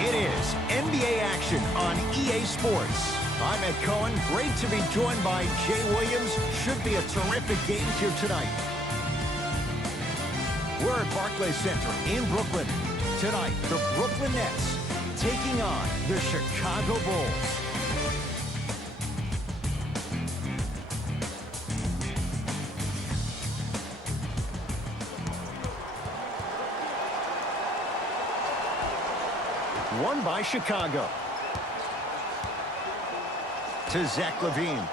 It is NBA action on EA Sports. I'm Ed Cohen. Great to be joined by Jay Williams. Should be a terrific game here tonight. We're at Barclays Center in Brooklyn. Tonight, the Brooklyn Nets taking on the Chicago Bulls. Won by Chicago. To Zach LaVine.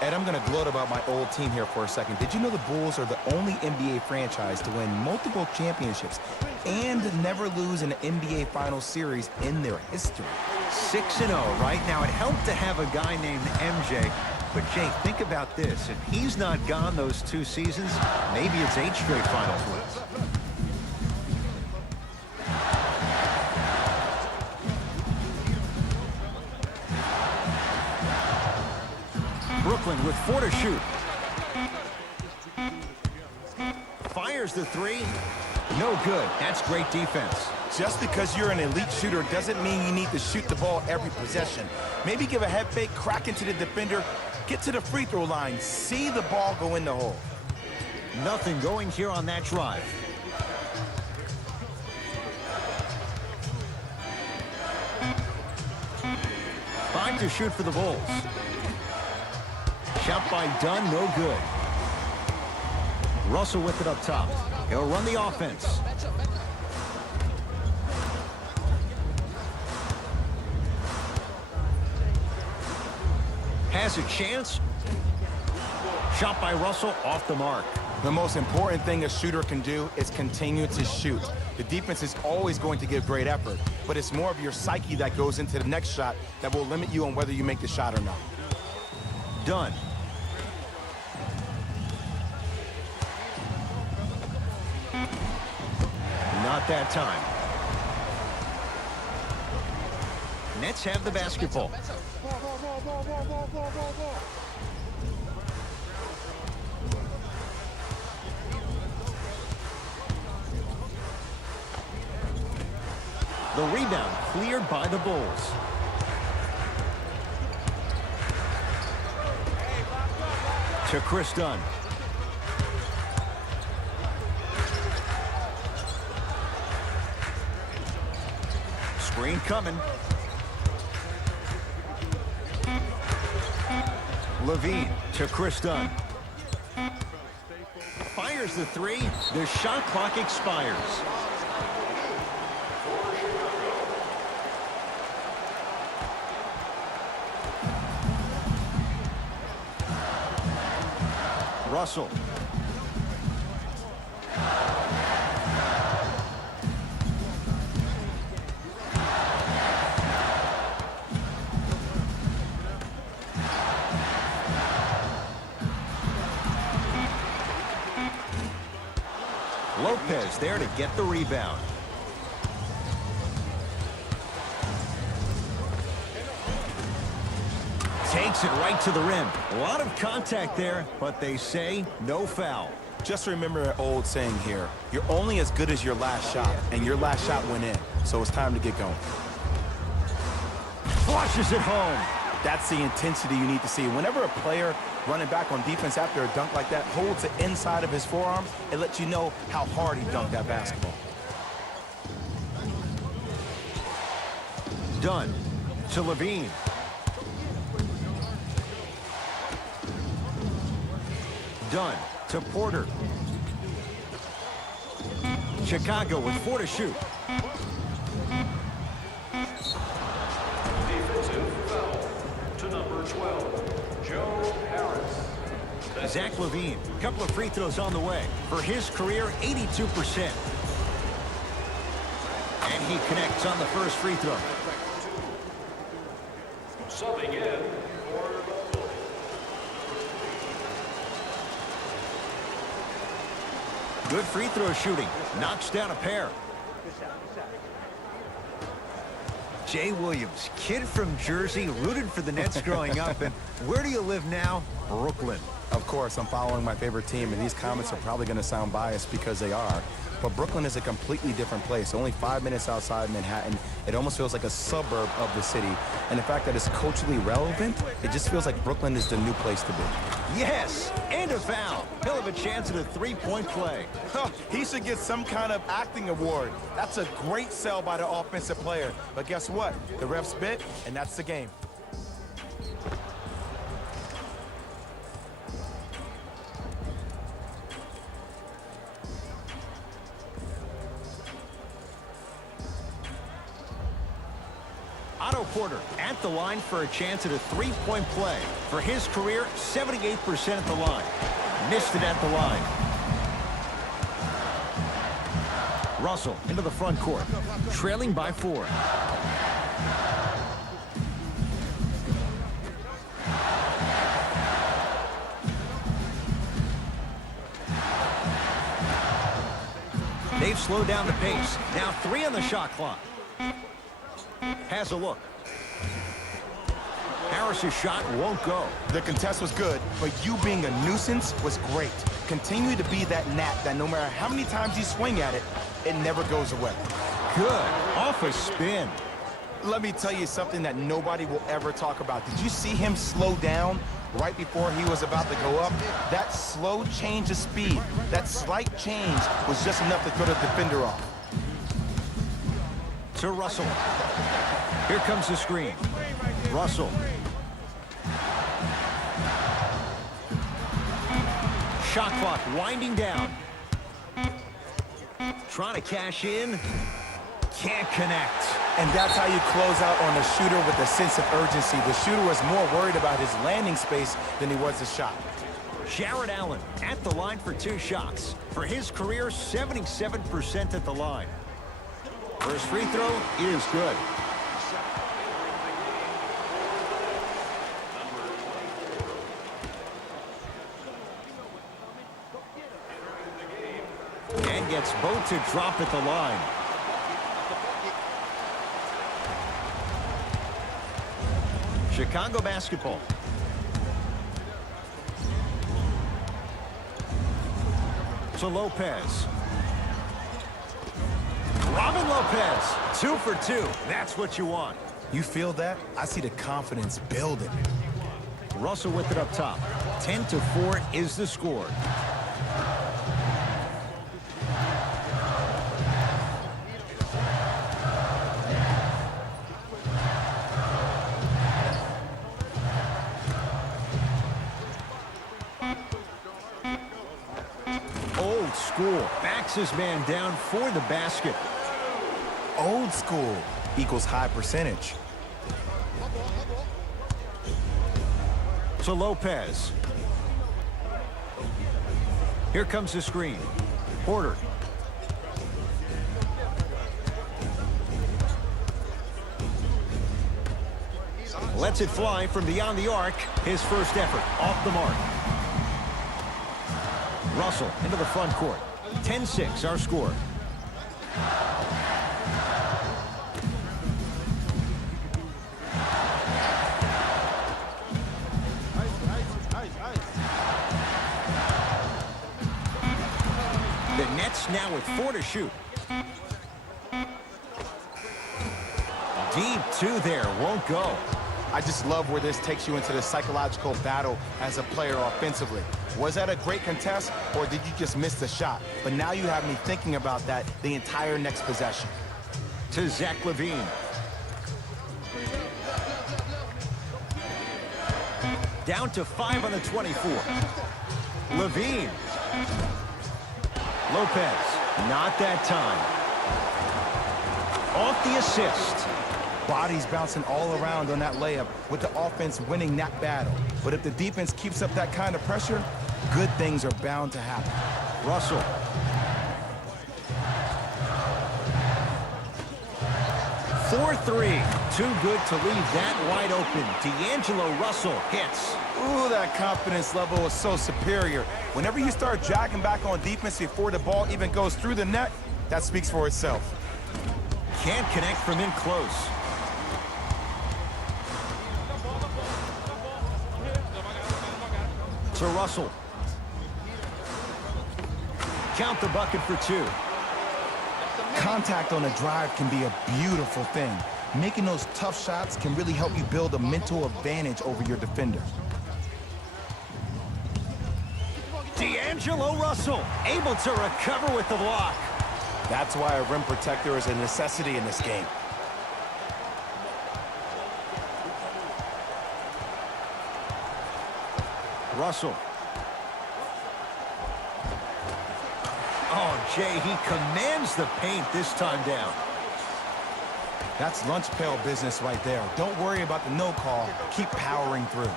Ed, I'm going to gloat about my old team here for a second. Did you know the Bulls are the only NBA franchise to win multiple championships and never lose an NBA Finals series in their history? 6-0 right now. It helped to have a guy named MJ. But, Jay, think about this. If he's not gone those 2 seasons, maybe it's 8 straight Finals wins. Brooklyn with 4 to shoot. Fires the 3. No good. That's great defense. Just because you're an elite shooter doesn't mean you need to shoot the ball every possession. Maybe give a head fake, crack into the defender, get to the free throw line, see the ball go in the hole. Nothing going here on that drive. Five to shoot for the Bulls. Shot by Dunn, no good. Russell with it up top. He'll run the offense. Has a chance. Shot by Russell, off the mark. The most important thing a shooter can do is continue to shoot. The defense is always going to give great effort, but it's more of your psyche that goes into the next shot that will limit you on whether you make the shot or not. Dunn. Not that time. Nets have the basketball. The rebound cleared by the Bulls. To Chris Dunn. Screen coming. LaVine to Chris Dunn. Fires the 3. The shot clock expires. Russell. Lopez there to get the rebound. Takes it right to the rim. A lot of contact there, but they say no foul. Just remember an old saying here. You're only as good as your last shot, and your last shot went in, so it's time to get going. Flushes it home. That's the intensity you need to see. Whenever a player running back on defense after a dunk like that holds the inside of his forearm, it lets you know how hard he dunked that basketball. Dunn to LaVine. Dunn to Porter. Chicago with 4 to shoot. Defensive foul to number 12, Joe Harris. Zach LaVine, a couple of free throws on the way. For his career, 82%. And he connects on the first free throw. Subbing in for the Bulls. Good free throw shooting. Knocks down a pair. Jay Williams, kid from Jersey, rooted for the Nets growing up. And where do you live now? Brooklyn. Of course, I'm following my favorite team, and these comments are probably going to sound biased because they are. but Brooklyn is a completely different place. Only 5 minutes outside Manhattan. It almost feels like a suburb of the city. And the fact that it's culturally relevant, it just feels like Brooklyn is the new place to be. Yes, and a foul. He'll have a chance at a three-point play. He should get some kind of acting award. That's a great sell by the offensive player. But guess what? The ref spit, and that's the game. Otto Porter at the line for a chance at a three-point play. For his career, 78% at the line. Missed it at the line. Russell into the front court, trailing by 4. They've slowed down the pace. Now 3 on the shot clock. Has a look. Harris's shot won't go. The contest was good, but you being a nuisance was great. Continue to be that gnat that no matter how many times you swing at it, it never goes away. Good. Off a spin. Let me tell you something that nobody will ever talk about. Did you see him slow down right before he was about to go up? That slow change of speed, that slight change was just enough to throw the defender off. To Russell. Here comes the screen. Russell. Shot clock winding down. Trying to cash in. Can't connect. And that's how you close out on a shooter with a sense of urgency. The shooter was more worried about his landing space than he was the shot. Jarrett Allen at the line for 2 shots. For his career, 77% at the line. First free throw is good. And gets both to drop at the line. Chicago basketball. To Lopez. Robin Lopez, 2 for 2. That's what you want. You feel that? I see the confidence building. Russell with it up top. 10-4 is the score. Old school. Backs his man down for the basket. Old school equals high percentage. To Lopez. Here comes the screen. Porter. Lets it fly from beyond the arc. His first effort off the mark. Russell into the front court. 10-6 our score. The Nets now with 4 to shoot. Deep 2 there, won't go. I just love where this takes you into the psychological battle as a player offensively. Was that a great contest, or did you just miss the shot? But now you have me thinking about that the entire next possession. To Zach LaVine. Down to 5 on the 24. LaVine. Lopez, not that time. Off the assist. Bodies bouncing all around on that layup with the offense winning that battle. But if the defense keeps up that kind of pressure, good things are bound to happen. Russell. For 3. Too good to leave that wide open. D'Angelo Russell hits. Ooh, that confidence level is so superior. Whenever you start jogging back on defense before the ball even goes through the net, that speaks for itself. Can't connect from in close. To Russell. Count the bucket for 2. Contact on a drive can be a beautiful thing. Making those tough shots can really help you build a mental advantage over your defender. D'Angelo Russell able to recover with the block. That's why a rim protector is a necessity in this game. Russell. Oh, Jay, he commands the paint this time down. That's lunch pail business right there. Don't worry about the no call. Keep powering through.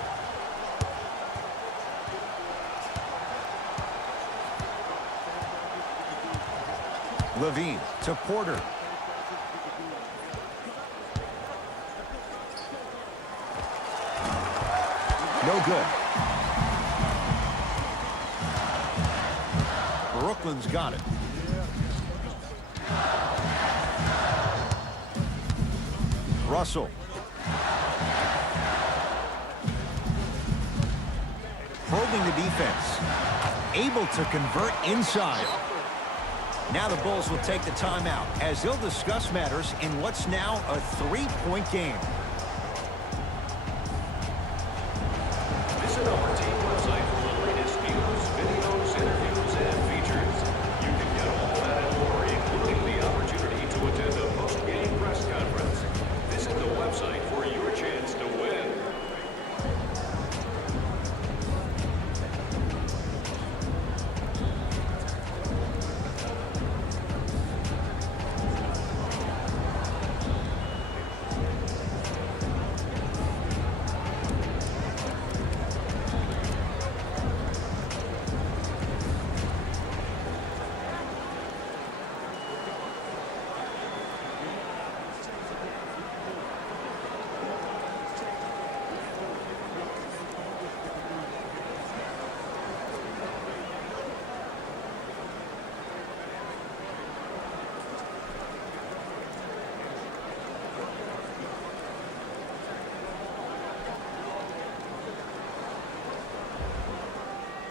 Levine to Porter. No good. Brooklyn's got it. Russell. Probing the defense. Able to convert inside. Now the Bulls will take the timeout as they'll discuss matters in what's now a three-point game. Visit our team website for the latest news, videos, interviews, and features. You can get all that and more, including the opportunity to attend a post-game press conference. Visit the website for your chance to win.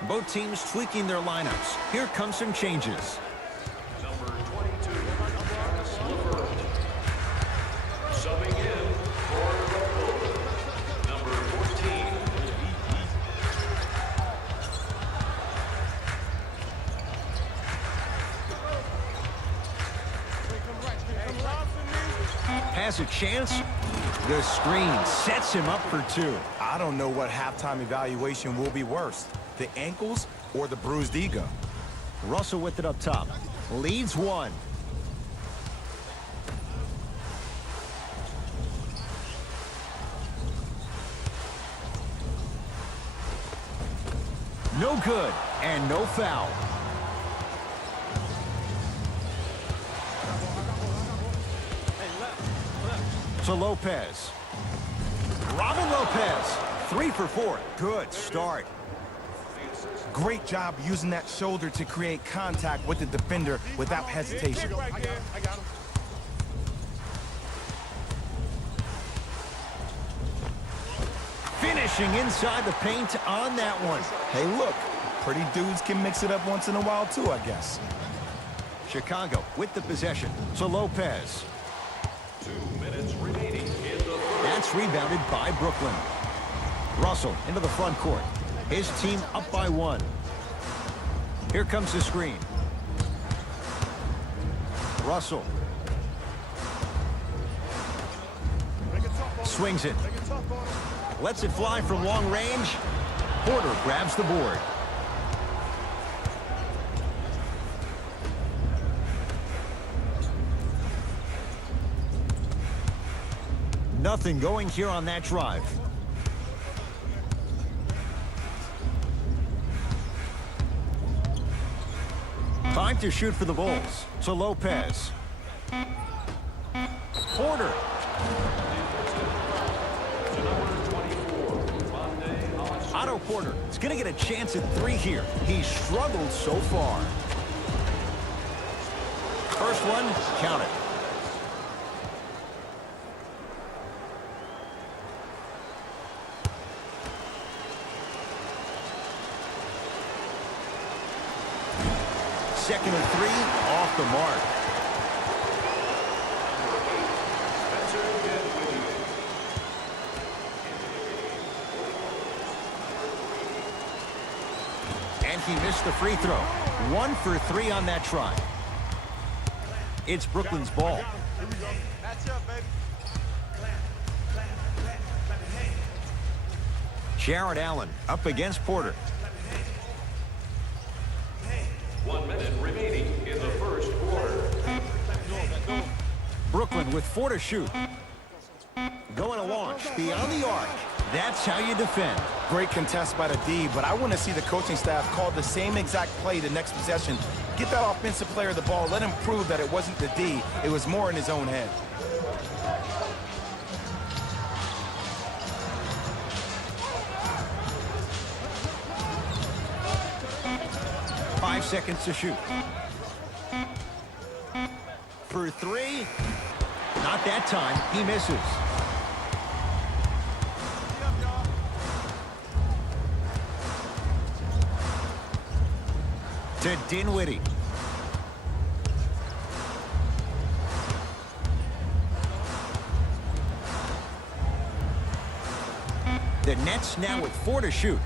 Both teams tweaking their lineups. Here come some changes. Number 22, Karis LeVert. Subbing in for the Bulls. Number 14, Has a chance. The screen sets him up for two. I don't know what halftime evaluation will be worse, the ankles or the bruised ego. Russell with it up top. Leads one. No good, and no foul. To Lopez. Robin Lopez, 3 for 4. Good start. Great job using that shoulder to create contact with the defender without hesitation. Finishing inside the paint on that one. Hey, look, pretty dudes can mix it up once in a while too, I guess. Chicago with the possession to Lopez. 2 minutes remaining in the third. That's rebounded by Brooklyn. Russell into the front court. His team up by 1. Here comes the screen. Russell. Swings it. Lets it fly from long range. Porter grabs the board. Nothing going here on that drive. Time to shoot for the Bulls. To Lopez. Porter. Otto Porter is going to get a chance at 3 here. He's struggled so far. First one, count it. Second and 3, off the mark. And he missed the free throw. 1 for 3 on that try. It's Brooklyn's ball. Jared Allen up against Porter. 1 minute remaining in the first quarter. Brooklyn with 4 to shoot. Going to launch beyond the arc. That's how you defend. Great contest by the D, but I want to see the coaching staff call the same exact play the next possession. Get that offensive player the ball. Let him prove that it wasn't the D. It was more in his own head. Five seconds to shoot. For 3. Not that time. He misses. To Dinwiddie. The Nets now with 4 to shoot.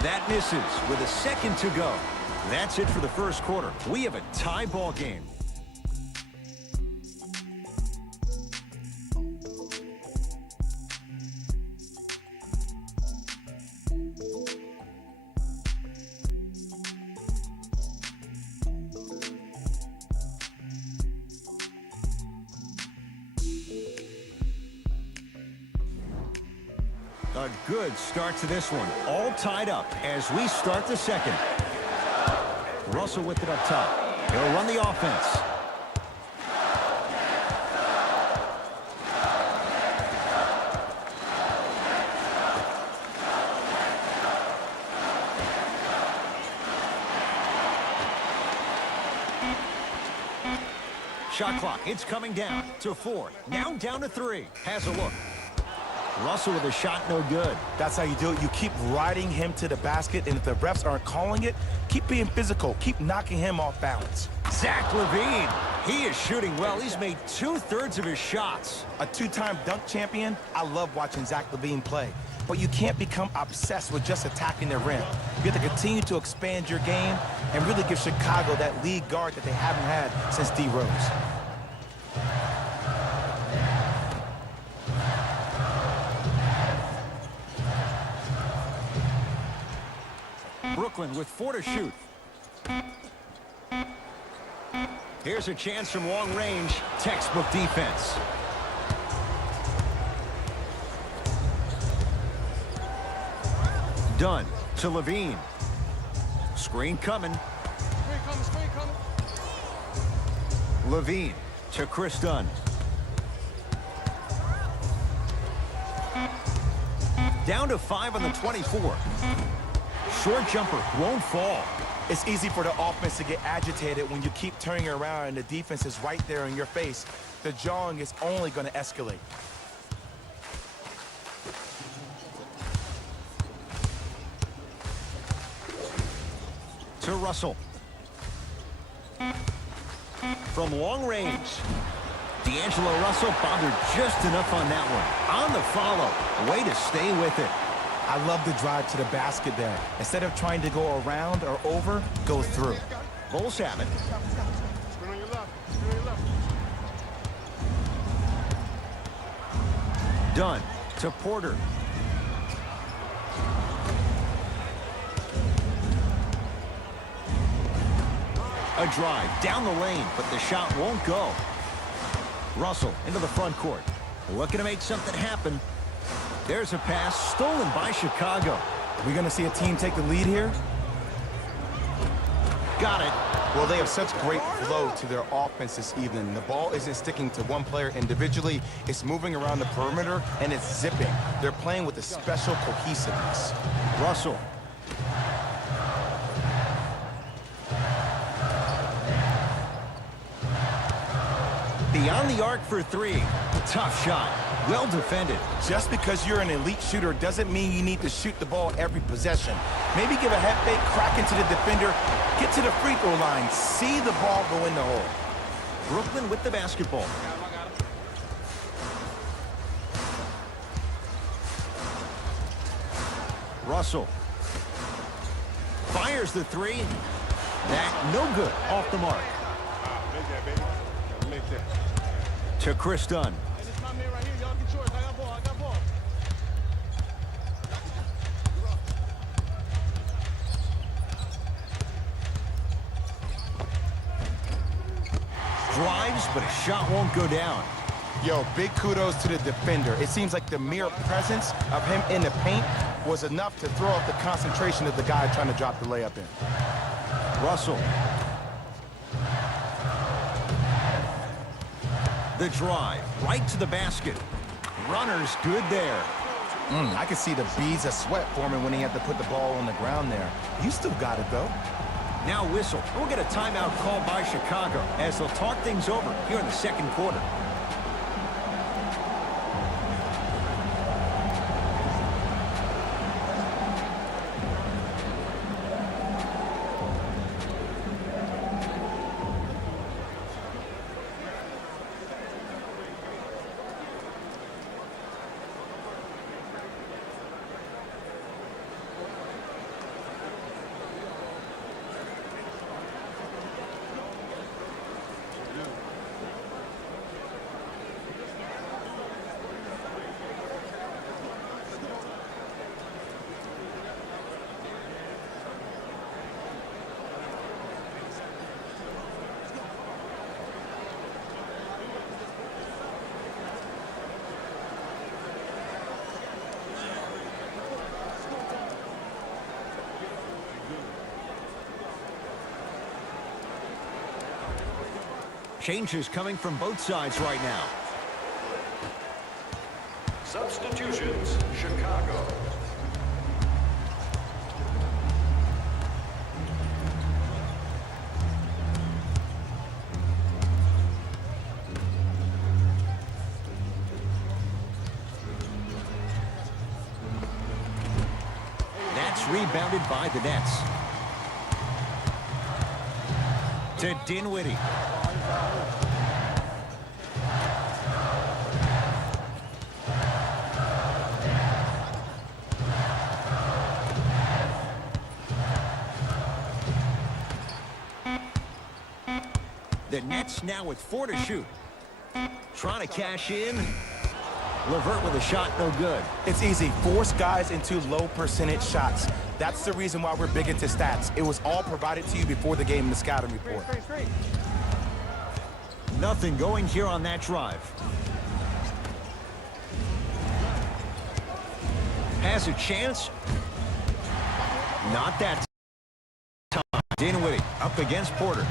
That misses with a second to go. That's it for the first quarter. We have a tie ball game. A good start to this one. All tied up as we start the second. Russell with it up top. He'll run the offense. Shot clock, it's coming down to 4. Now down to 3. Has a look. Russell with a shot, no good. That's how you do it. You keep riding him to the basket, and if the refs aren't calling it, keep being physical. Keep knocking him off balance. Zach LaVine. He is shooting well. He's made 2/3 of his shots. A 2-time dunk champion, I love watching Zach LaVine play. But you can't become obsessed with just attacking the rim. You have to continue to expand your game and really give Chicago that lead guard that they haven't had since D. Rose. Brooklyn with 4 to shoot. Here's a chance from long range. Textbook defense. Dunn to LaVine. Screen coming. Screen coming. LaVine to Chris Dunn. Down to 5 on the 24. Short jumper won't fall. It's easy for the offense to get agitated when you keep turning around and the defense is right there in your face. The jawing is only going to escalate. To Russell. From long range. D'Angelo Russell bothered just enough on that one. On the follow. Way to stay with it. I love the drive to the basket there. Instead of trying to go around or over, go through. Bulls have it. Screen on your left. Screen on your left. Dunn to Porter. A drive down the lane, but the shot won't go. Russell into the front court. Looking to make something happen. There's a pass stolen by Chicago. We're going to see a team take the lead here. Got it. Well, they have such great flow to their offense this evening. The ball isn't sticking to one player individually. It's moving around the perimeter, and it's zipping. They're playing with a special cohesiveness. Russell. Beyond the arc for 3. Tough shot. Well defended. Just because you're an elite shooter doesn't mean you need to shoot the ball every possession. Maybe give a head fake, crack into the defender, get to the free throw line, see the ball go in the hole. Brooklyn with the basketball. Russell fires the three. That no good, off the mark. Make that, baby. Gotta make that. To Chris Dunn. Hey, this is my man right here. Y'all get yours. I got ball. I got ball. Drives, but a shot won't go down. Yo, big kudos to the defender. It seems like the mere presence of him in the paint was enough to throw off the concentration of the guy trying to drop the layup in. Russell. The drive, right to the basket. Runner's good there. I could see the beads of sweat forming when he had to put the ball on the ground there. You still got it, though. Now whistle. We'll get a timeout called by Chicago as they'll talk things over here in the second quarter. Changes coming from both sides right now. Substitutions, Chicago. That's rebounded by the Nets. To Dinwiddie. The Nets now with 4 to shoot. Trying to cash in. LeVert with a shot, no good. It's easy. Force guys into low percentage shots. That's the reason why we're big into stats. It was all provided to you before the game in the scouting report. Nothing going here on that drive. Has a chance. Not that time. Dinwiddie up against Porter.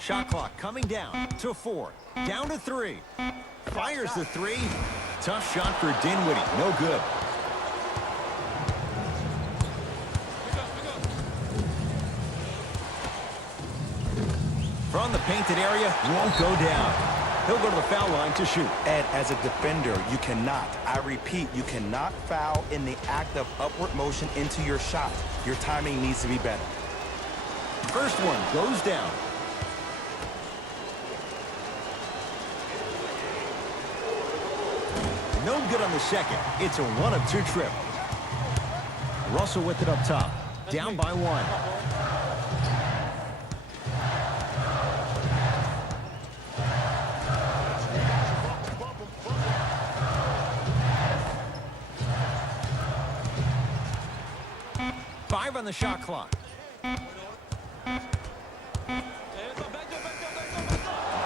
Shot clock coming down to 4. Down to 3. Fires the 3. Tough shot for Dinwiddie. No good. From the painted area, won't go down. He'll go to the foul line to shoot. And as a defender, you cannot, I repeat, you cannot foul in the act of upward motion into your shot. Your timing needs to be better. First one goes down. No good on the second. It's a 1 of 2 trip. Russell with it up top. Down by 1. Five on the shot clock.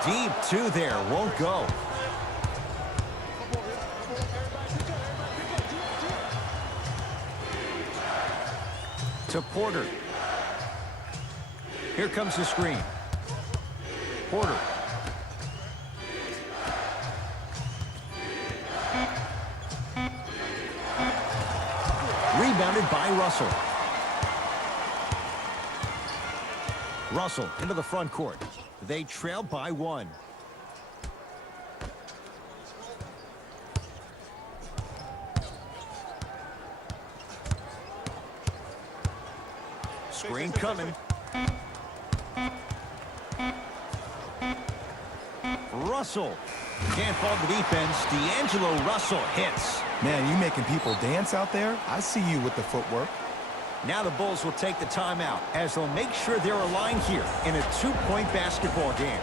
Deep 2 there. Won't go. To Porter. Here comes the screen. Porter. Rebounded by Russell. Russell into the front court. They trail by 1. Screen coming. Russell. Can't fault the defense. D'Angelo Russell hits. Man, you making people dance out there? I see you with the footwork. Now the Bulls will take the timeout as they'll make sure they're aligned here in a 2-point basketball game.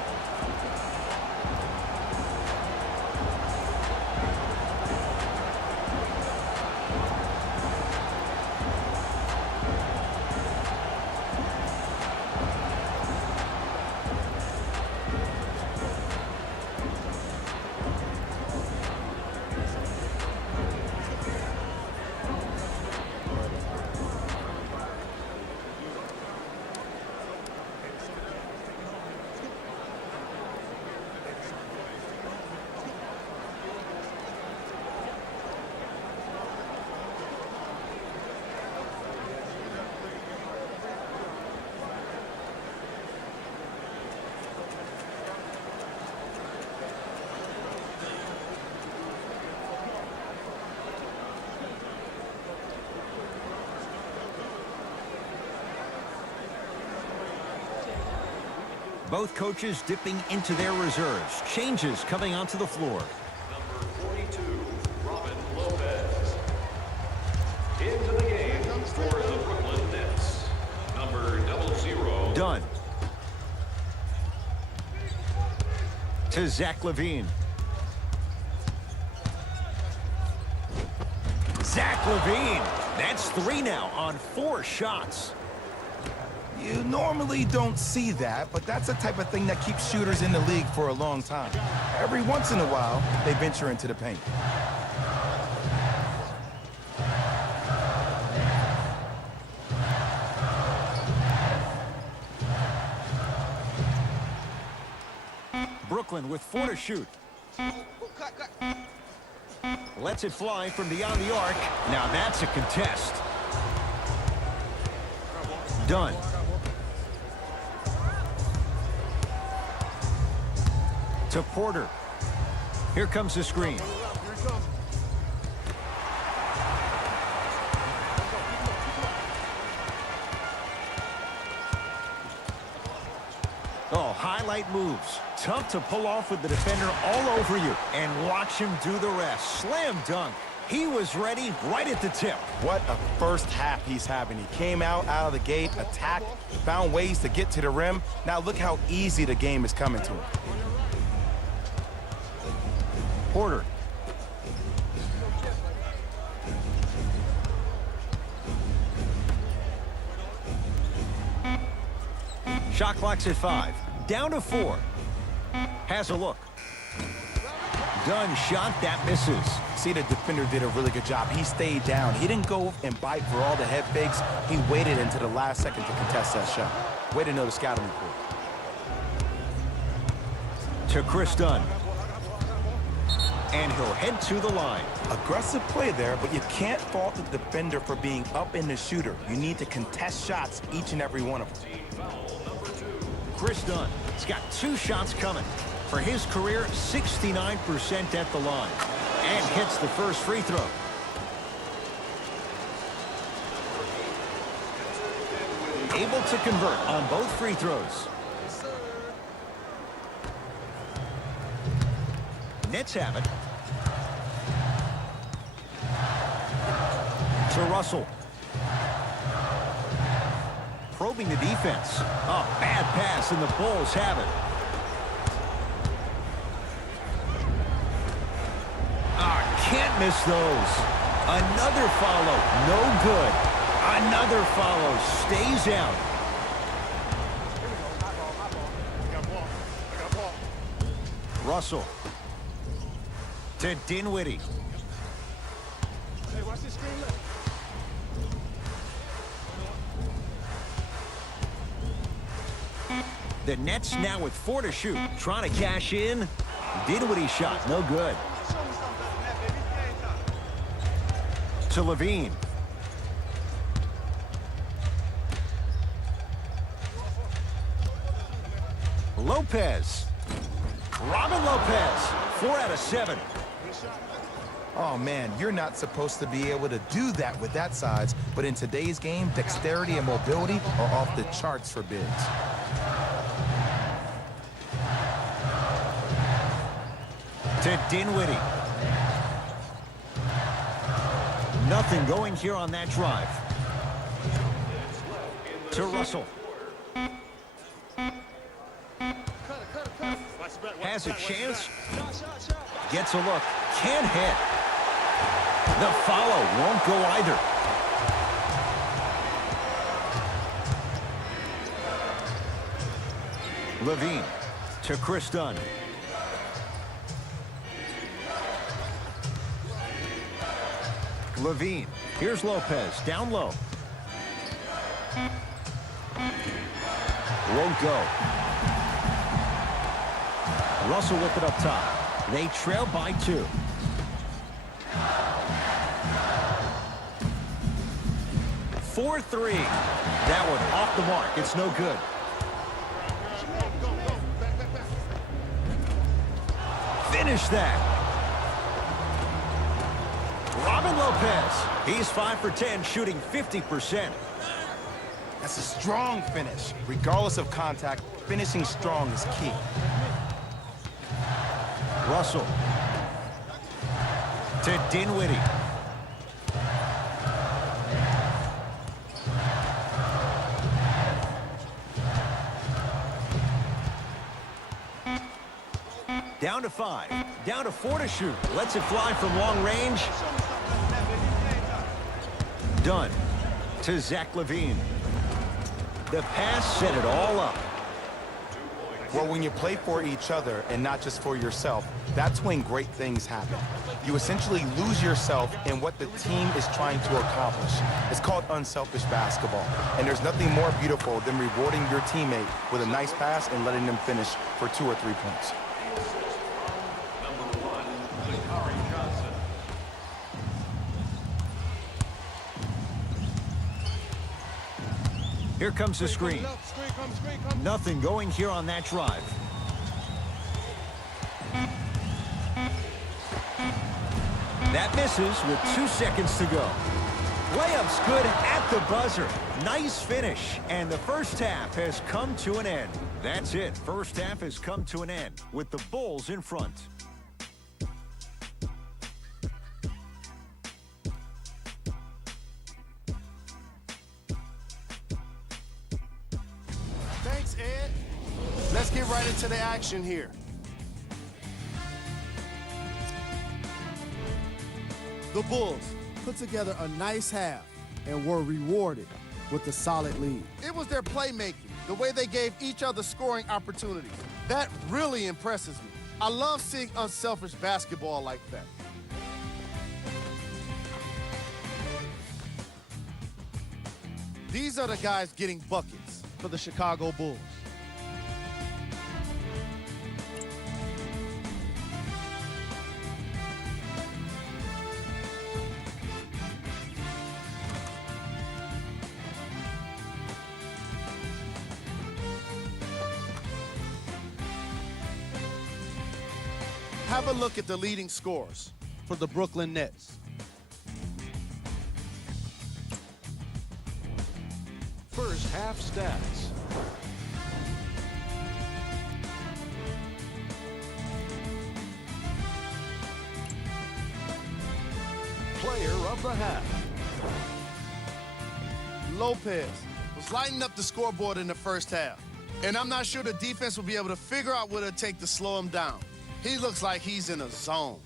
Both coaches dipping into their reserves. Changes coming onto the floor. Number 42, Robin Lopez. Into the game for the Brooklyn Nets. Number 00. Dunn. To Zach LaVine. Zach LaVine. That's 3 now on 4 shots. You normally don't see that, but that's the type of thing that keeps shooters in the league for a long time. Every once in a while, they venture into the paint. Brooklyn with 4 to shoot. Lets it fly from beyond the arc. Now that's a contest. Dunn. To Porter. Here comes the screen. Oh, highlight moves. Tough to pull off with the defender all over you. And watch him do the rest. Slam dunk. He was ready right at the tip. What a first half he's having. He came out of the gate, attacked, found ways to get to the rim. Now look how easy the game is coming to him. Porter. Shot clock's at 5. Down to 4. Has a look. Dunn shot that misses. See, the defender did a really good job. He stayed down. He didn't go and bite for all the head fakes. He waited until the last second to contest that shot. Way to know the scouting report. To Chris Dunn. And he'll head to the line. Aggressive play there, but you can't fault the defender for being up in the shooter. You need to contest shots, each and every one of them. Chris Dunn has got 2 shots coming. For his career, 69% at the line. And hits the first free throw. Able to convert on both free throws. Nets have it. To Russell. Probing the defense. Oh, bad pass, and the Bulls have it. Can't miss those. Another follow. No good. Another follow. Stays out. Russell. To Dinwiddie. Hey, watch this screen left. The Nets now with 4 to shoot. Trying to cash in. Dinwiddie shot. No good. To LaVine. Lopez. Robin Lopez. 4 out of 7. Oh man, you're not supposed to be able to do that with that size, but in today's game, dexterity and mobility are off the charts for bigs. To Dinwiddie. Nothing going here on that drive. To Russell. Has a chance. Gets a look. Can't hit. The follow won't go either. Levine to Chris Dunn. Levine. Here's Lopez. Down low. Won't go. Russell with it up top. They trail by 2. For 3. That one off the mark. It's no good. Finish that. Robin Lopez. He's 5 for 10, shooting 50%. That's a strong finish. Regardless of contact, finishing strong is key. Russell. To Dinwiddie. Down to 5. Down to 4 to shoot. Lets it fly from long range. Done. To Zach LaVine. The pass set it all up. Well, when you play for each other and not just for yourself, that's when great things happen. You essentially lose yourself in what the team is trying to accomplish. It's called unselfish basketball. And there's nothing more beautiful than rewarding your teammate with a nice pass and letting them finish for 2 or 3 points. Number 1, Lakari Johnson. Here comes the screen. Screen. Nothing going here on that drive. That misses with 2 seconds to go. Layup's good at the buzzer. Nice finish. And the first half has come to an end. That's it. First half has come to an end with the Bulls in front. Thanks, Ed. Let's get right into the action here. The Bulls put together a nice half and were rewarded with a solid lead. It was their playmaking, the way they gave each other scoring opportunities. That really impresses me. I love seeing unselfish basketball like that. These are the guys getting buckets for the Chicago Bulls. Have a look at the leading scorers for the Brooklyn Nets. First half stats. Player of the half. Lopez was lighting up the scoreboard in the first half. And I'm not sure the defense will be able to figure out what it'll take to slow him down. He looks like he's in a zone.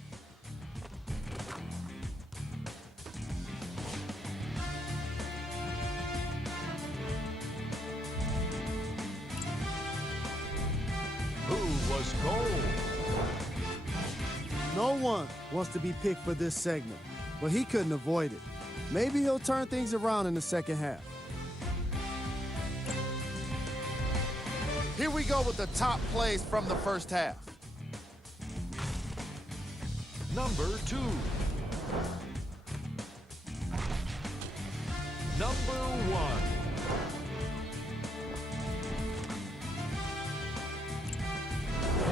Who was gold? No one wants to be picked for this segment, but he couldn't avoid it. Maybe he'll turn things around in the second half. Here we go with the top plays from the first half. Number 2. Number 1.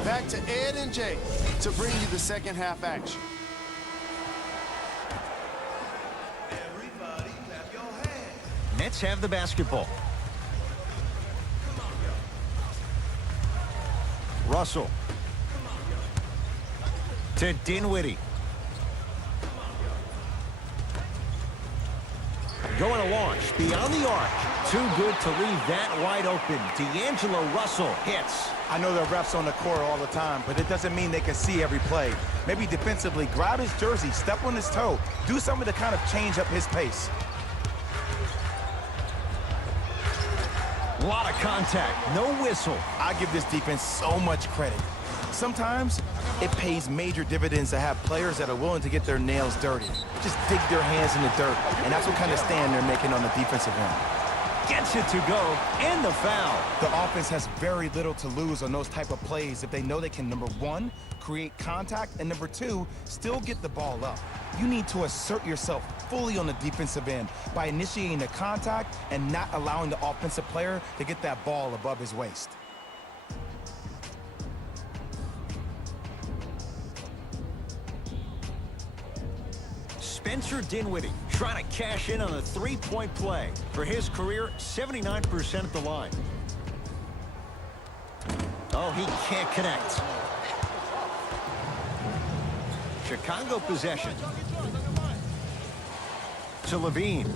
Back to Ed and Jay to bring you the second half action. Nets have the basketball. Russell. To Dinwiddie. Going to launch beyond the arc. Too good to leave that wide open. D'Angelo Russell hits. I know there are refs on the court all the time, but it doesn't mean they can see every play. Maybe defensively, grab his jersey, step on his toe, do something to kind of change up his pace. A lot of contact, no whistle. I give this defense so much credit. Sometimes it pays major dividends to have players that are willing to get their nails dirty. Just dig their hands in the dirt, and that's what kind of stand they're making on the defensive end. Gets it to go, and the foul. The offense has very little to lose on those type of plays if they know they can, number one, create contact, and number two, still get the ball up. You need to assert yourself fully on the defensive end by initiating the contact and not allowing the offensive player to get that ball above his waist. Spencer Dinwiddie trying to cash in on a three-point play. For his career, 79% at the line. Oh, he can't connect. Chicago possession. To Levine.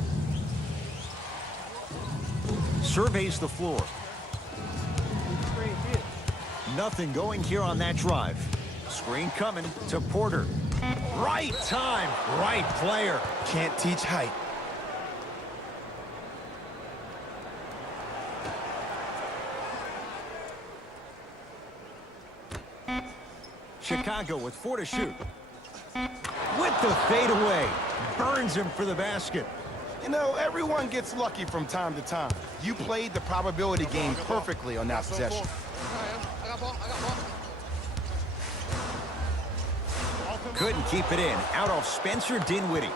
Surveys the floor. Nothing going here on that drive. Screen coming to Porter. Right time, right player. Can't teach height. Chicago with 4 to shoot. With the fadeaway. Burns him for the basket. You know, everyone gets lucky from time to time. You played the probability game perfectly on that possession. Couldn't keep it in. Out off Spencer Dinwiddie.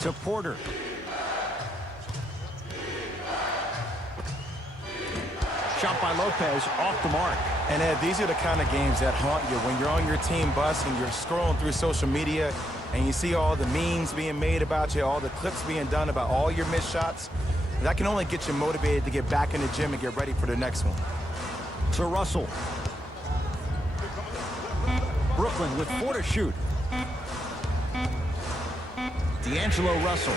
To Porter. Shot by Lopez off the mark. And Ed, these are the kind of games that haunt you when you're on your team bus and you're scrolling through social media and you see all the memes being made about you, all the clips being done about all your missed shots. That can only get you motivated to get back in the gym and get ready for the next one. To Russell. Brooklyn with 4 to shoot. D'Angelo Russell.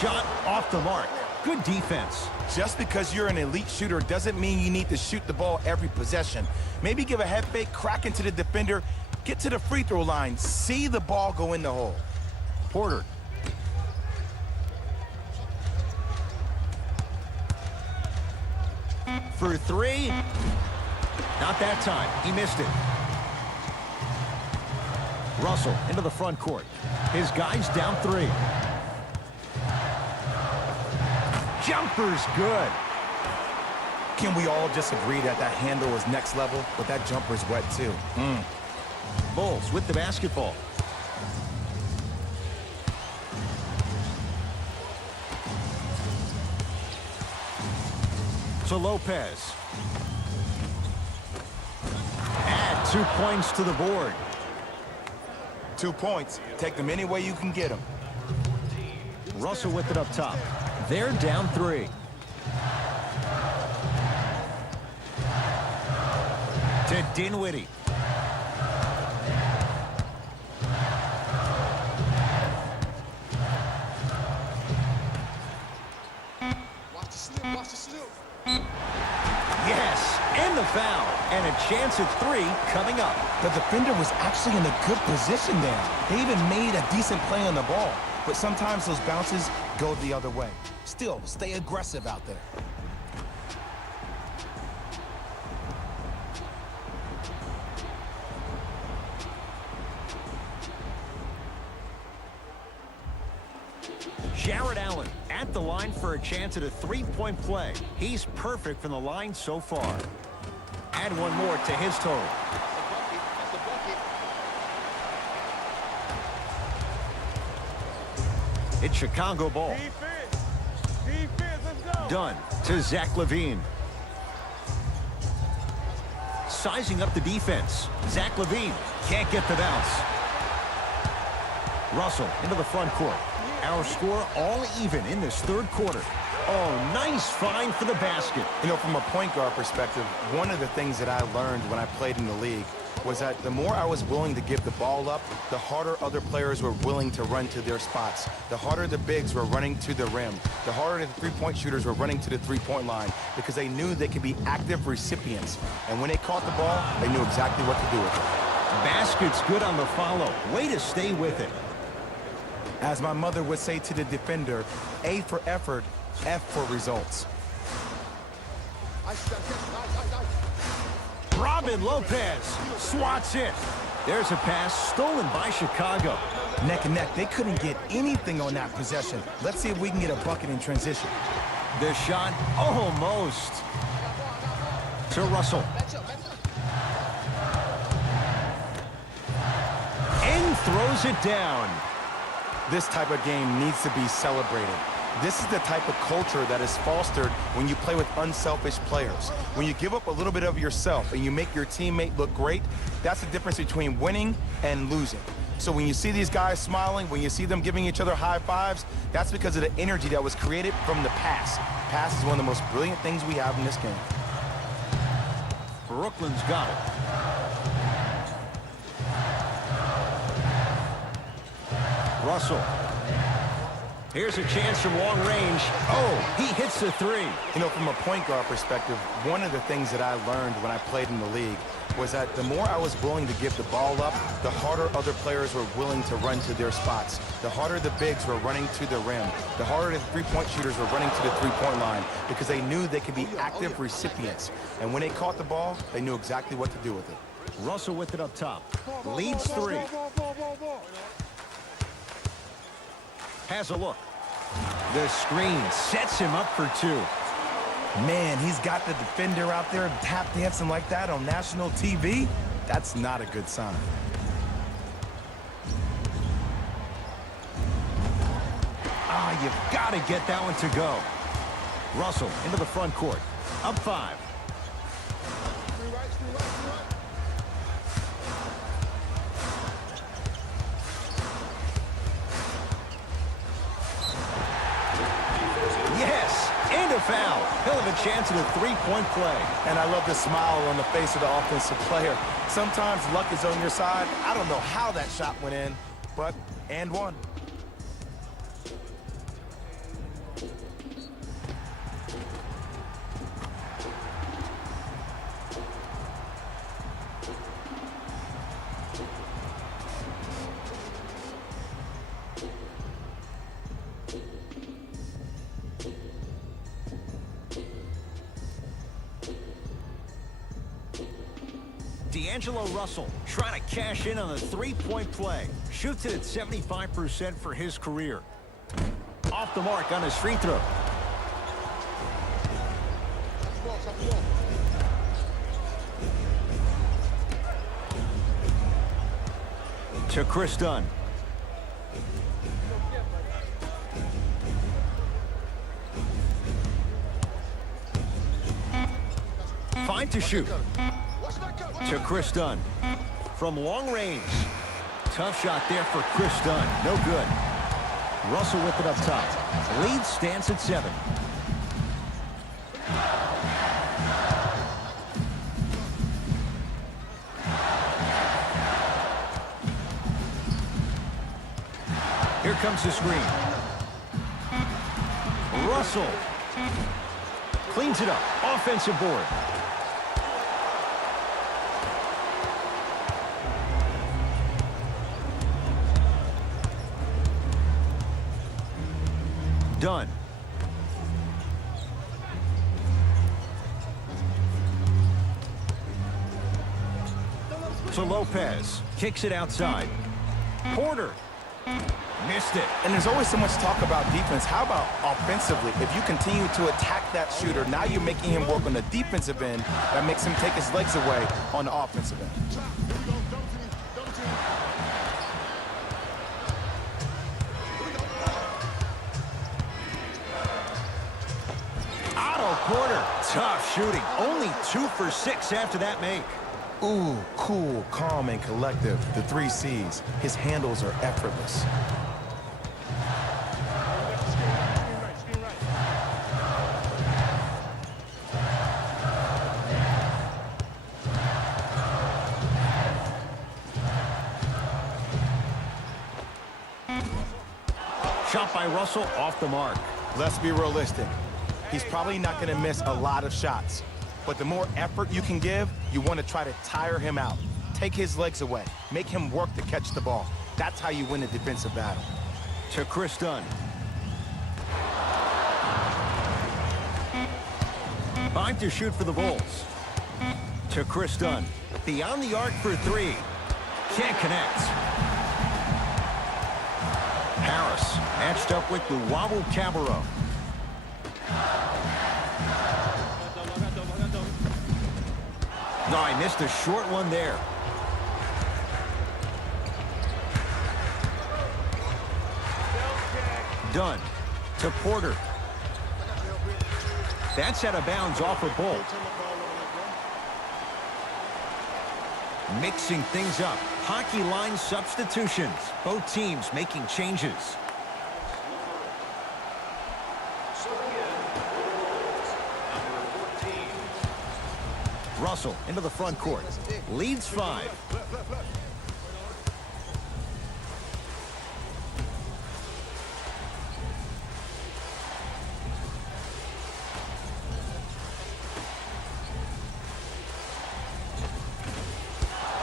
Shot off the mark. Good defense. Just because you're an elite shooter doesn't mean you need to shoot the ball every possession. Maybe give a head fake, crack into the defender, get to the free throw line, see the ball go in the hole. Porter. For 3. Not that time. He missed it. Russell into the front court. His guys down 3. Jumper's good. Can we all just agree that that handle is next level, but that jumper's wet too? Bulls with the basketball. To Lopez. Add 2 points to the board. 2 points. Take them any way you can get them. Russell with it up top. They're down 3. To Dinwiddie. Watch the slip, watch the slip. Yes, and the foul. And a chance at 3 coming up. The defender was actually in a good position there. They even made a decent play on the ball. But sometimes those bounces go the other way. Still, stay aggressive out there. Jarrett Allen at the line for a chance at a 3-point play. He's perfect from the line so far. Add 1 more to his total. It's Chicago ball. Dunn to Zach LaVine. Sizing up the defense. Zach LaVine can't get the bounce. Russell into the front court. Our score all even in this third quarter. Oh, nice find for the basket. You know, from a point guard perspective, one of the things that I learned when I played in the league was that the more I was willing to give the ball up, the harder other players were willing to run to their spots. The harder the bigs were running to the rim. The harder the three-point shooters were running to the three-point line because they knew they could be active recipients. And when they caught the ball, they knew exactly what to do with it. Basket's good on the follow. Way to stay with it. As my mother would say to the defender, A for effort, F for results. Robin Lopez swats it. There's a pass stolen by Chicago. Neck and neck, they couldn't get anything on that possession. Let's see if we can get a bucket in transition. The shot almost to Russell. And throws it down. This type of game needs to be celebrated. This is the type of culture that is fostered when you play with unselfish players. When you give up a little bit of yourself and you make your teammate look great, that's the difference between winning and losing. So when you see these guys smiling, when you see them giving each other high fives, that's because of the energy that was created from the pass. Pass is one of the most brilliant things we have in this game. Brooklyn's got it. Russell. Here's a chance from long range. Oh, he hits the three. You know, from a point guard perspective, one of the things that I learned when I played in the league was that the more I was willing to give the ball up, the harder other players were willing to run to their spots. The harder the bigs were running to the rim. The harder the three-point shooters were running to the three-point line because they knew they could be active recipients. And when they caught the ball, they knew exactly what to do with it. Russell with it up top. Leads three. Has a look. The screen sets him up for two. Man, he's got the defender out there tap dancing like that on national TV. That's not a good sign. Ah, you've got to get that one to go. Russell into the front court. Up five. Foul. He'll have a chance at a three-point play. And I love the smile on the face of the offensive player. Sometimes luck is on your side. I don't know how that shot went in, but and one. D'Angelo Russell trying to cash in on the three-point play. Shoots it at 75% for his career. Off the mark on his free throw. To Chris Dunn. Fine to shoot. To Chris Dunn. From long range. Tough shot there for Chris Dunn. No good. Russell with it up top. Lead stands at 7. Here comes the screen. Russell cleans it up. Offensive board. Dunn. To Lopez. Kicks it outside. Porter. Missed it. And there's always so much talk about defense. How about offensively? If you continue to attack that shooter, now you're making him work on the defensive end. That makes him take his legs away on the offensive end. Oh, Porter, tough shooting. Only 2 for 6 after that make. Ooh, cool, calm, and collective. The 3 C's. His handles are effortless. Shot by Russell off the mark. Let's be realistic. He's probably not going to miss a lot of shots. But the more effort you can give, you want to try to tire him out. Take his legs away. Make him work to catch the ball. That's how you win a defensive battle. To Chris Dunn. Time to shoot for the Bulls. To Chris Dunn. Beyond the arc for 3. Can't connect. Harris matched up with Luwawu Cabarro. No, I missed a short one there. Dunn to Porter. That's out of bounds off a Bull. Mixing things up. Hockey line substitutions. Both teams making changes. Russell into the front court. Leads 5.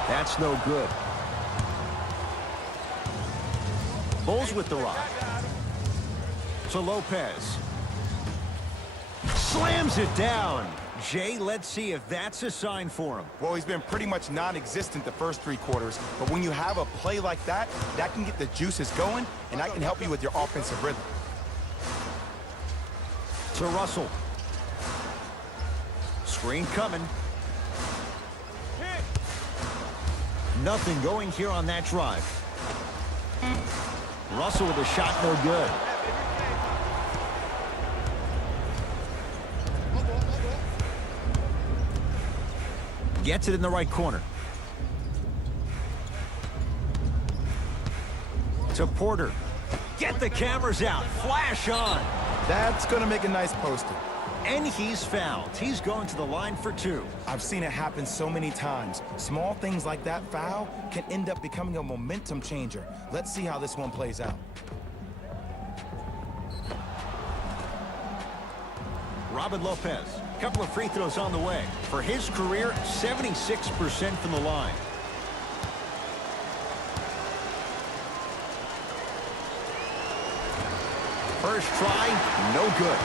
That's no good. Bulls with the rock. To Lopez. Slams it down. Jay, let's see if that's a sign for him. Well, he's been pretty much non-existent the first 3 quarters, but when you have a play like that, that can get the juices going, and that can help you with your offensive rhythm. To Russell. Screen coming. Nothing going here on that drive. Russell with a shot, no good. Gets it in the right corner. To Porter. Get the cameras out. Flash on. That's going to make a nice poster. And he's fouled. He's going to the line for 2. I've seen it happen so many times. Small things like that foul can end up becoming a momentum changer. Let's see how this one plays out. Robin Lopez. Couple of free throws on the way. For his career, 76% from the line. First try, no good.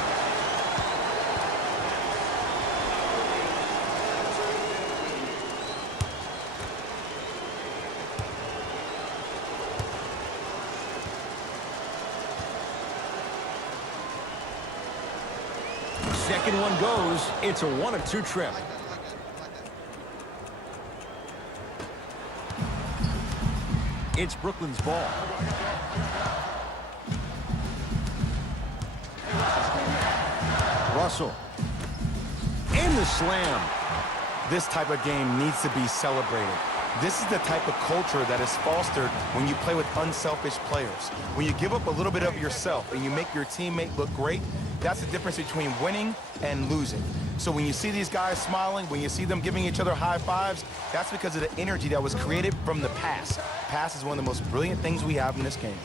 Second one goes. It's a 1 of 2 trip. It's Brooklyn's ball. Russell. In the slam. This type of game needs to be celebrated. This is the type of culture that is fostered when you play with unselfish players. When you give up a little bit of yourself and you make your teammate look great, that's the difference between winning and losing. So when you see these guys smiling, when you see them giving each other high fives, that's because of the energy that was created from the pass. Pass is one of the most brilliant things we have in this game.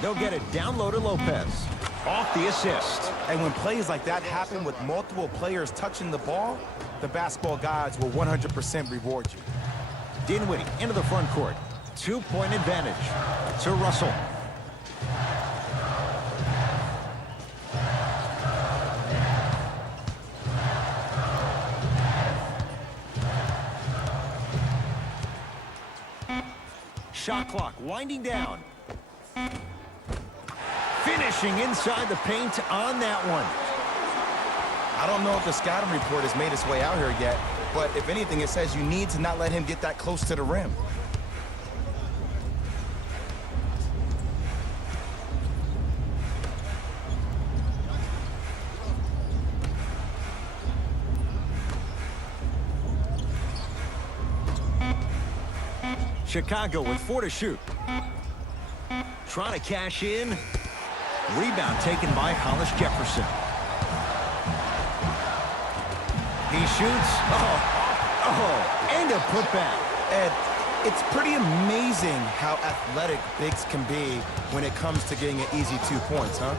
They'll get it down low to Lopez. Off the assist. And when plays like that happen with multiple players touching the ball, the basketball gods will 100% reward you. Dinwiddie into the front court. 2-point advantage to Russell. Shot clock winding down. Finishing inside the paint on that one. I don't know if the scouting report has made its way out here yet, but if anything, it says you need to not let him get that close to the rim. Chicago with 4 to shoot. Trying to cash in. Rebound taken by Hollis Jefferson. He shoots. And a putback. Ed, it's pretty amazing how athletic bigs can be when it comes to getting an easy 2 points, huh?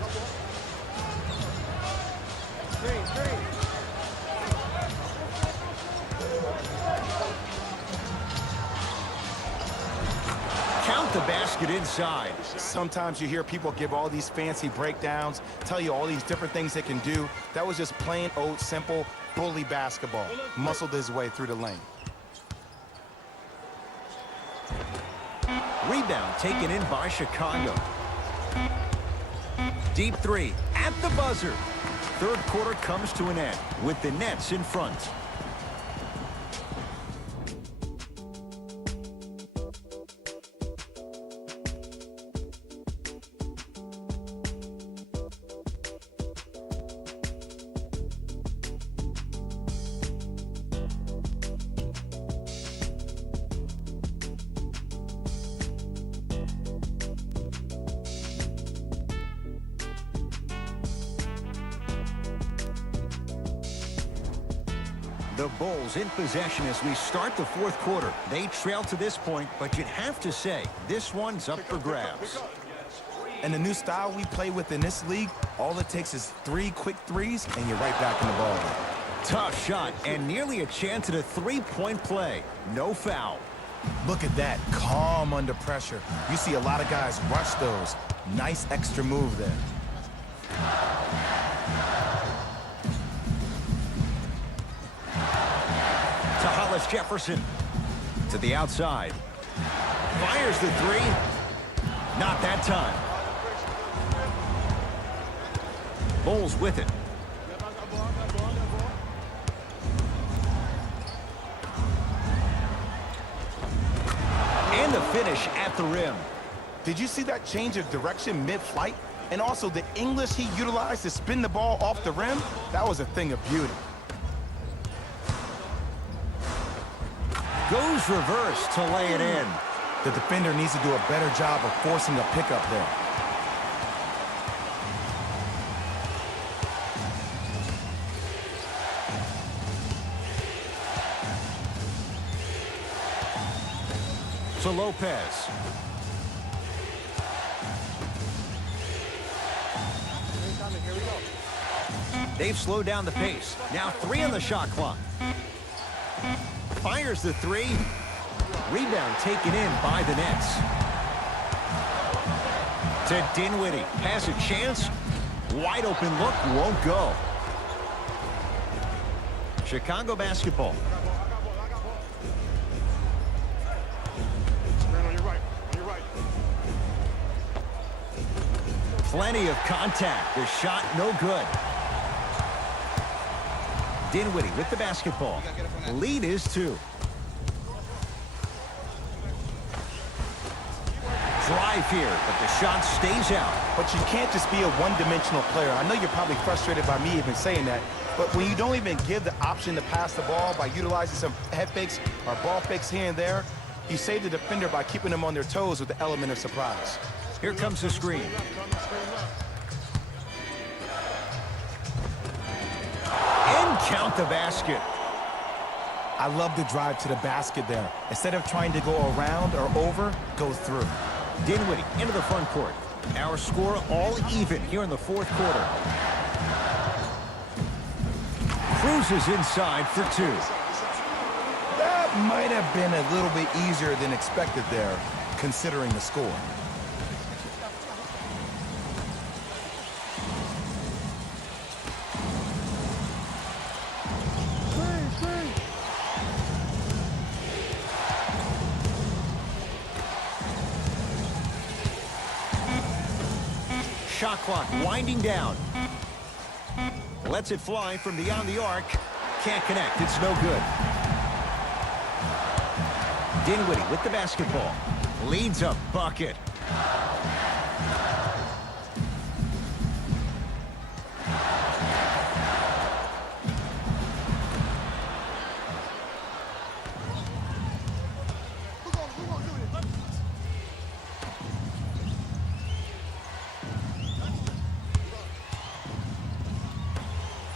Count the basket inside. Sometimes you hear people give all these fancy breakdowns, tell you all these different things they can do. That was just plain old simple bully basketball. Muscled his way through the lane. Rebound taken in by Chicago. Deep 3 at the buzzer. Third quarter comes to an end with the Nets in front. The Bulls in possession as we start the fourth quarter. They trail to this point, but you'd have to say this one's up for grabs. And the new style we play with in this league, all it takes is 3 quick threes, and you're right back in the ball game. Tough shot and nearly a chance at a three-point play. No foul. Look at that, calm under pressure. You see a lot of guys rush those. Nice extra move there. To Hollis Jefferson. To the outside. Fires the 3. Not that time. Bulls with it. And the finish at the rim. Did you see that change of direction mid-flight? And also the English he utilized to spin the ball off the rim? That was a thing of beauty. Goes reverse to lay it in. The defender needs to do a better job of forcing a pickup there. To Lopez. They've slowed down the pace. Now 3 on the shot clock. Fires the 3. Rebound taken in by the Nets. To Dinwiddie. Has a chance. Wide open look. Won't go. Chicago basketball. Plenty of contact. The shot no good. Dinwiddie with the basketball. Lead is 2. Drive here, but the shot stays out. But you can't just be a one-dimensional player. I know you're probably frustrated by me even saying that, but when you don't even give the option to pass the ball by utilizing some head fakes or ball fakes here and there, you save the defender by keeping them on their toes with the element of surprise. Here comes the screen. And count the basket. I love the drive to the basket there. Instead of trying to go around or over, go through. Dinwiddie into the front court. Our score all even here in the fourth quarter. Cruises inside for 2. That might have been a little bit easier than expected there, considering the score. Shot clock winding down. Lets it fly from beyond the arc. Can't connect. It's no good. Dinwiddie with the basketball. Leads a bucket. Who gonna do this?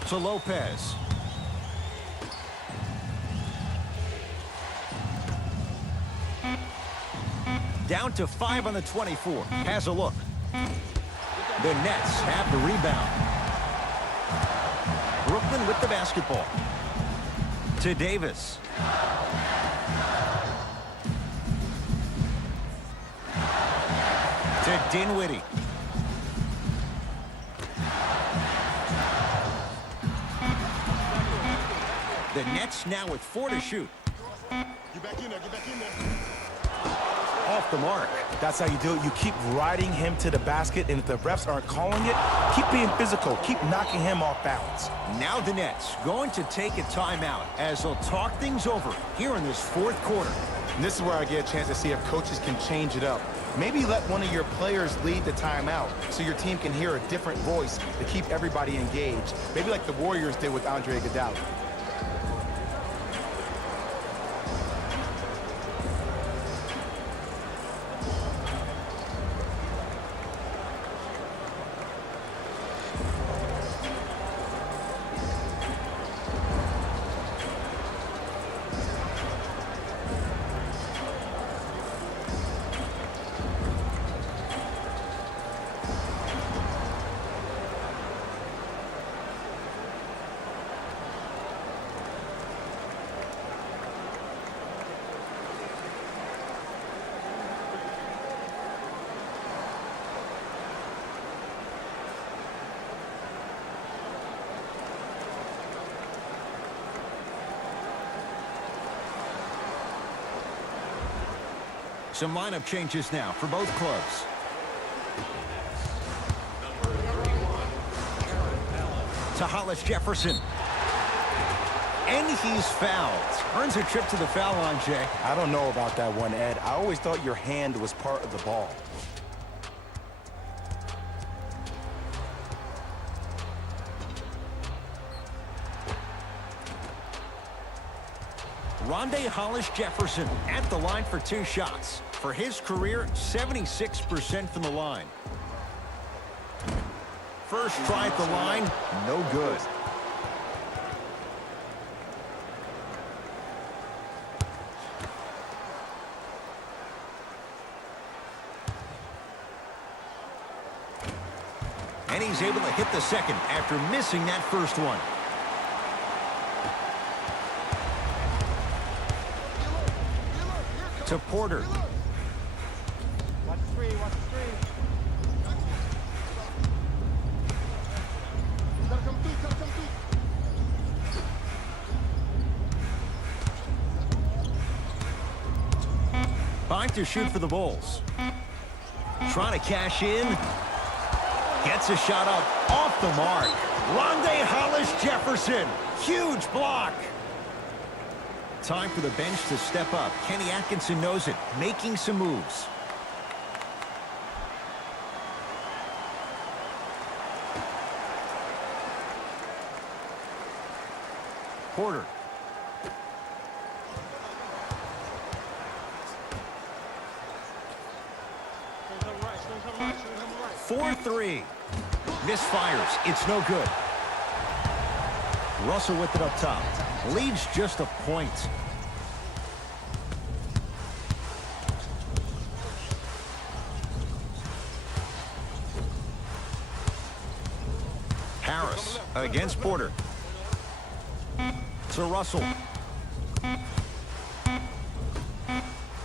To Lopez. Down to 5 on the 24. Has a look. The Nets have the rebound. Brooklyn with the basketball. To Davis. To Dinwiddie. The Nets now with 4 to shoot. Get back in there. Get back in there. Off the mark. That's how you do it. You keep riding him to the basket, and if the refs aren't calling it, keep being physical. Keep knocking him off balance. Now the Nets going to take a timeout as they'll talk things over here in this 4th quarter. And this is where I get a chance to see if coaches can change it up. Maybe let one of your players lead the timeout so your team can hear a different voice to keep everybody engaged. Maybe like the Warriors did with Andre Iguodala. Some lineup changes now for both clubs. To Hollis Jefferson. And he's fouled. Earns a trip to the foul line, Jay. I don't know about that one, Ed. I always thought your hand was part of the ball. Rondae Hollis Jefferson at the line for 2 shots. For his career, 76% from the line. First try at the line, no good. And he's able to hit the second after missing that first one. To Porter. Watch the screen, watch the screen. Gotta come through. Gotta come through. 5 to shoot for the Bulls. Trying to cash in. Gets a shot up off the mark. Rondae Hollis Jefferson. Huge block. Time for the bench to step up. Kenny Atkinson knows it, making some moves. Porter. Swing right, swing right, swing right. 4-3. Misfires. It's no good. Russell with it up top. Leads just a point. Harris against Porter. To Russell.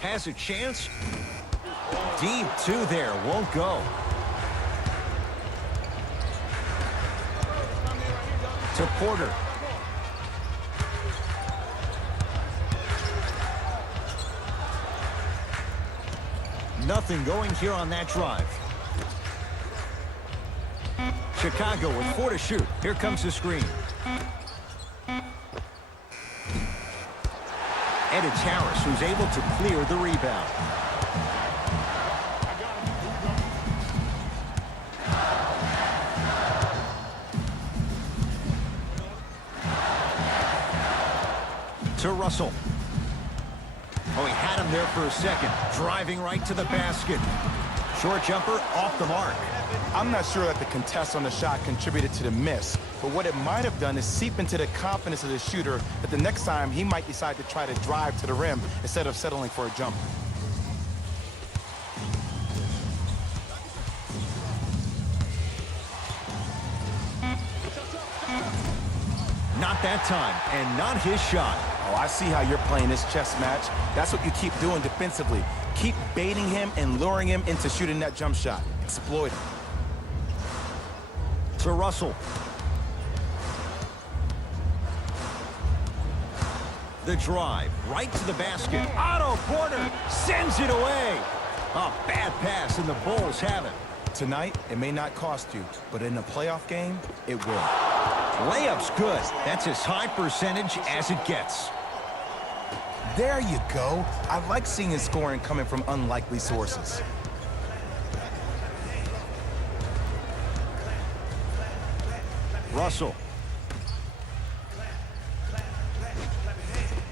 Has a chance. Deep 2 there. Won't go. To Porter. Nothing going here on that drive. Chicago with 4 to shoot. Here comes the screen. And it's Harris who's able to clear the rebound. To Russell. Oh, he had him there for a second. Driving right to the basket. Short jumper off the mark. I'm not sure that the contest on the shot contributed to the miss, but what it might have done is seep into the confidence of the shooter that the next time he might decide to try to drive to the rim instead of settling for a jumper. Not that time, and not his shot. Oh, I see how you're playing this chess match. That's what you keep doing defensively. Keep baiting him and luring him into shooting that jump shot. Exploit him. To Russell. The drive, right to the basket. Otto Porter sends it away. A bad pass, and the Bulls have it. Tonight, it may not cost you, but in a playoff game, it will. Layup's good. That's as high percentage as it gets. There you go. I like seeing his scoring coming from unlikely sources. Russell.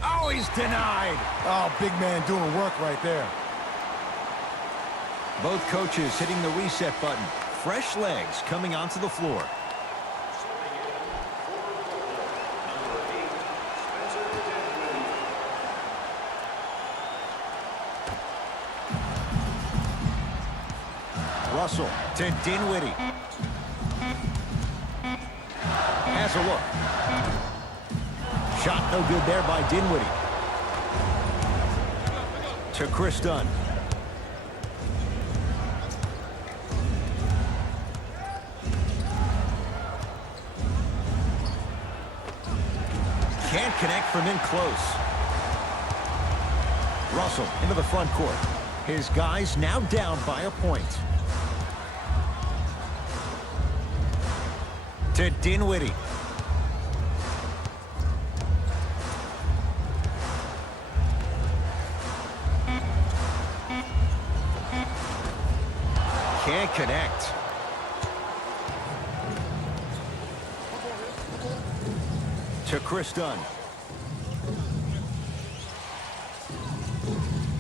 Oh, he's denied. Oh, big man doing work right there. Both coaches hitting the reset button. Fresh legs coming onto the floor. Russell to Dinwiddie. Has a look. Shot no good there by Dinwiddie. To Chris Dunn. Can't connect from in close. Russell into the front court. His guys now down by a point. To Dinwiddie. Can't connect. To Chris Dunn.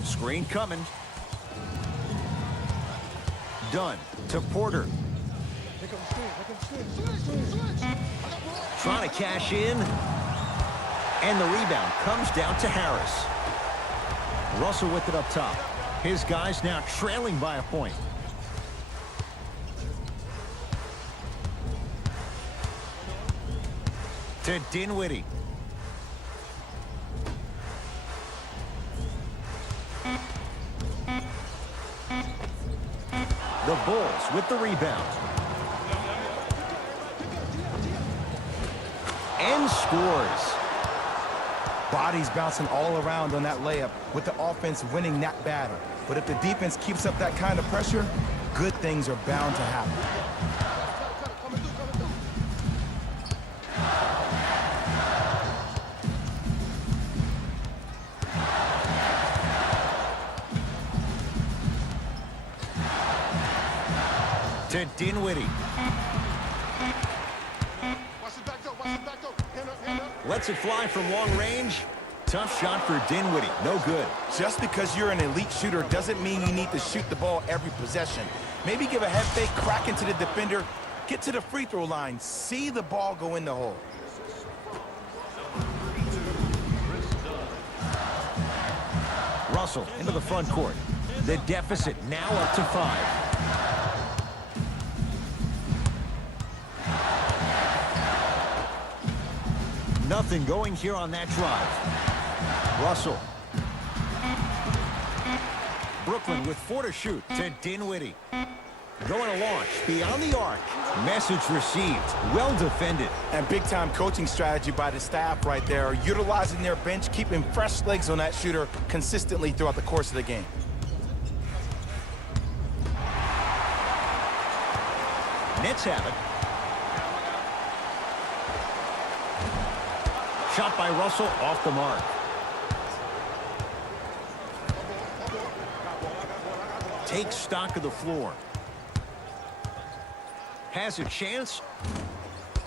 Screen coming. Dunn to Porter. Trying to cash in. And the rebound comes down to Harris. Russell with it up top. His guys now trailing by a point. To Dinwiddie. The Bulls with the rebound. And scores. Bodies bouncing all around on that layup with the offense winning that battle. But if the defense keeps up that kind of pressure, good things are bound to happen. To Dinwiddie. Lets it fly from long range. Tough shot for Dinwiddie. No good. Just because you're an elite shooter doesn't mean you need to shoot the ball every possession. Maybe give a head fake, crack into the defender, get to the free throw line, see the ball go in the hole. Russell into the front court. The deficit now up to 5. Nothing going here on that drive. Russell. Brooklyn with 4 to shoot. To Dinwiddie. Going to launch beyond the arc. Message received. Well defended. And big-time coaching strategy by the staff right there, utilizing their bench, keeping fresh legs on that shooter consistently throughout the course of the game. Nets have it. Shot by Russell off the mark. Takes stock of the floor. Has a chance.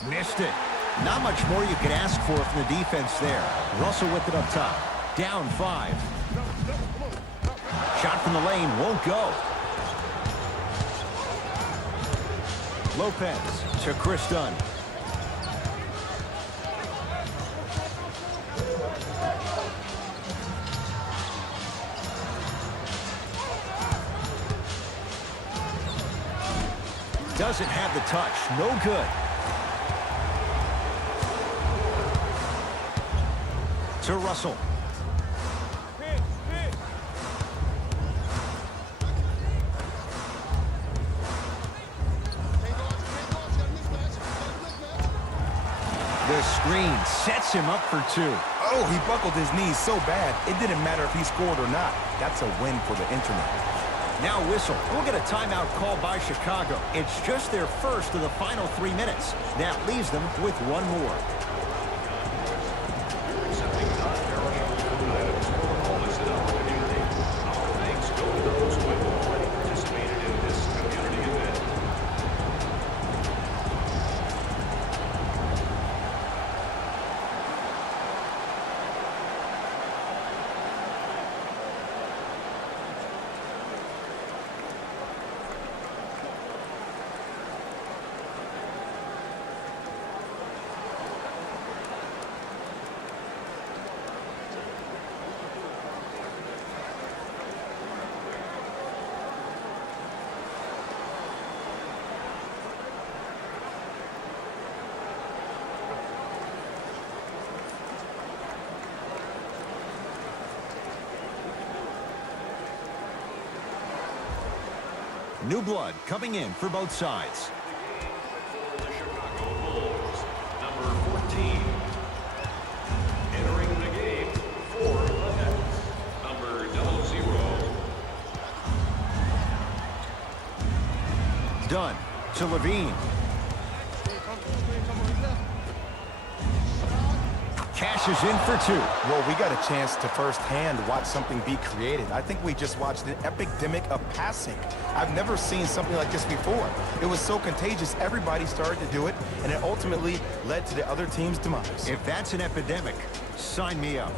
Missed it. Not much more you could ask for from the defense there. Russell with it up top. Down 5. Shot from the lane won't go. Lopez to Chris Dunn. Doesn't have the touch. No good. To Russell. The screen sets him up for two. Oh, he buckled his knees so bad, it didn't matter if he scored or not. That's a win for the internet. Now whistle. We'll get a timeout called by Chicago. It's just their first of the final 3 minutes. That leaves them with one more. Accepting non-perishable items for the homeless in our community. Our thanks go to those who have already participated in this community event. New blood coming in for both sides. For the Chicago Bulls, number 14. Entering the game for the Nets, number 00. Dunn to Levine. Cashes in for two. Well, we got a chance to firsthand watch something be created. I think we just watched an epidemic of passing. I've never seen something like this before. It was so contagious, everybody started to do it, and it ultimately led to the other team's demise. If that's an epidemic, sign me up.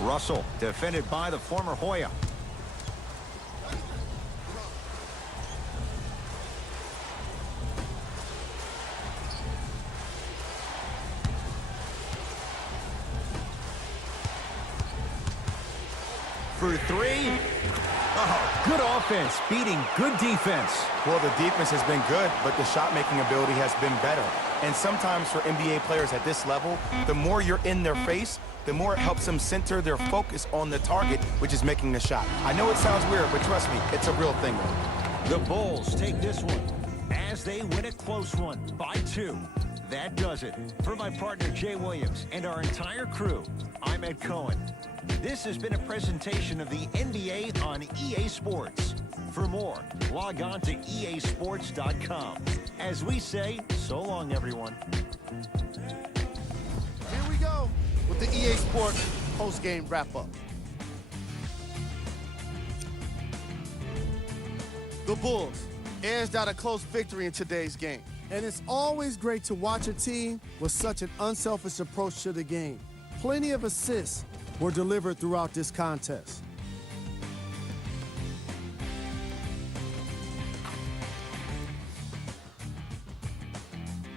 Russell, defended by the former Hoya. For three. Oh, good offense beating good defense. Well, the defense has been good, but the shot-making ability has been better. And sometimes for NBA players at this level, the more you're in their face, the more it helps them center their focus on the target, which is making the shot. I know it sounds weird, but trust me, it's a real thing. The Bulls take this one as they win a close one by 2. That does it. For my partner, Jay Williams, and our entire crew, I'm Ed Cohen. This has been a presentation of the NBA on EA Sports. For more, log on to easports.com. As we say, so long, everyone. Here we go with the EA Sports post-game wrap-up. The Bulls edged out a close victory in today's game. And it's always great to watch a team with such an unselfish approach to the game. Plenty of assists were delivered throughout this contest.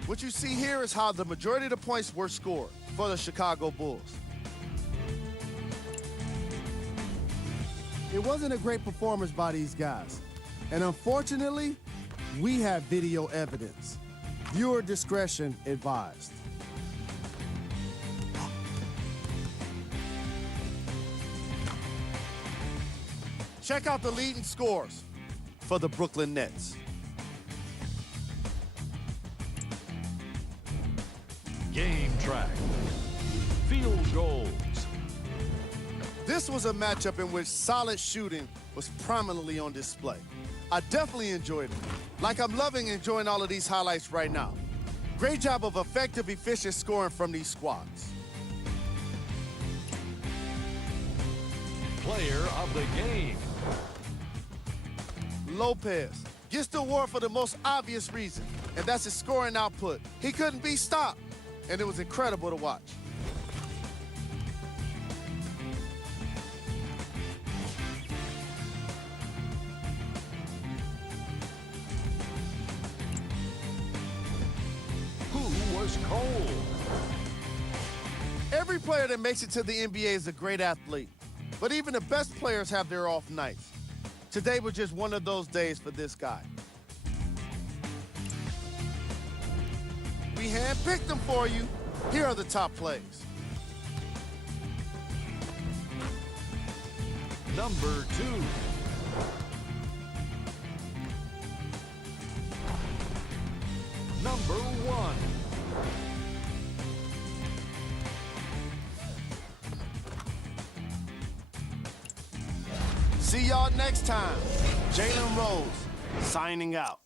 What you see here is how the majority of the points were scored for the Chicago Bulls. It wasn't a great performance by these guys. And unfortunately, we have video evidence. Viewer discretion advised. Check out the leading scores for the Brooklyn Nets. Game track. Field goals. This was a matchup in which solid shooting was prominently on display. I definitely enjoyed it. Like I'm loving enjoying all of these highlights right now. Great job of effective, efficient scoring from these squads. Player of the game. Lopez gets the award for the most obvious reason, and that's his scoring output. He couldn't be stopped, and it was incredible to watch. Who was cold? Every player that makes it to the NBA is a great athlete, but even the best players have their off nights. Today was just one of those days for this guy. We handpicked them for you. Here are the top plays. Number 2. Number 1. See y'all next time. Jalen Rose signing out.